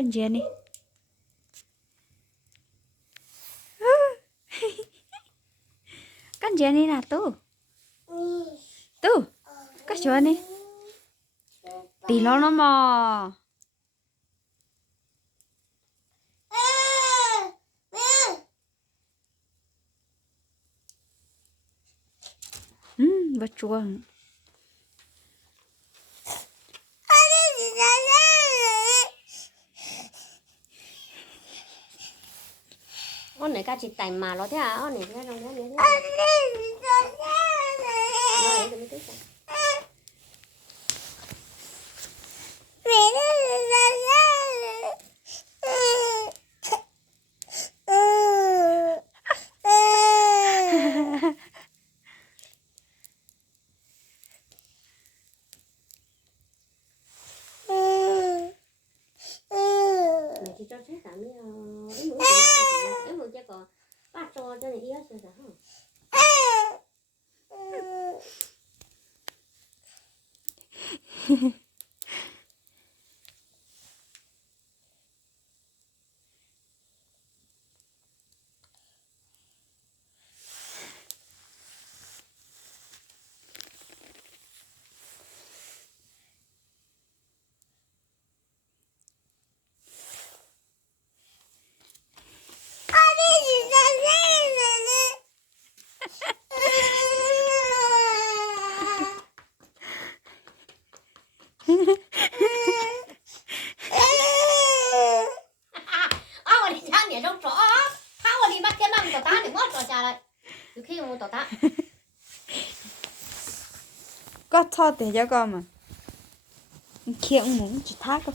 Con Jenny. Con Jenny là tu. Tu. Con Jenny. Tí lo nó mò. Vật chuồng. Con này ca chỉ tành mà nó thế à? Con này cái trong đấy. Chị cho chết cả mấy ấy một cái có bắt cho này ít rồi hả? Có thọ để cho con mà. Kia muốn chỉ thác con.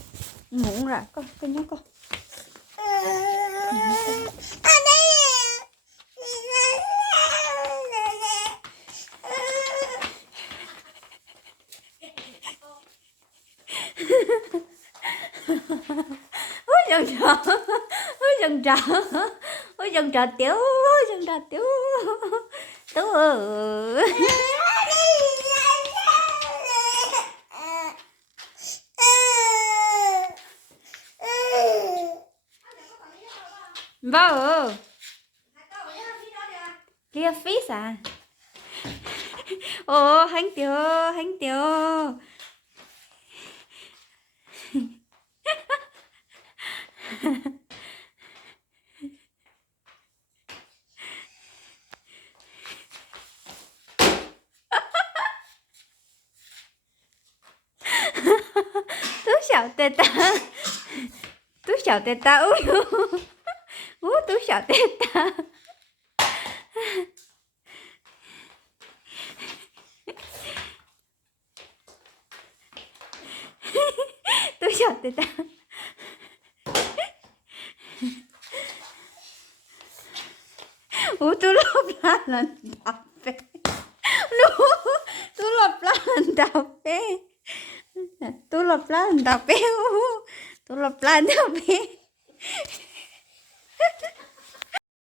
Muốn ra con nhớ con. Ôi dần trò. Ôi dần trò. Ôi dần trò tiểu. Ôi dần trò tiểu. Tiểu Vâng. Lia fish à? Ồ, hành tiểu. Tú小tê ta. Tú小tê ta. Tú小tê ta. Tú小tê ta. Tú lọp la lần đạp phê. Tú lọp la lần đạp phê. Tú lọp la lần đạp phê. Tú lọp la lần đạp phê.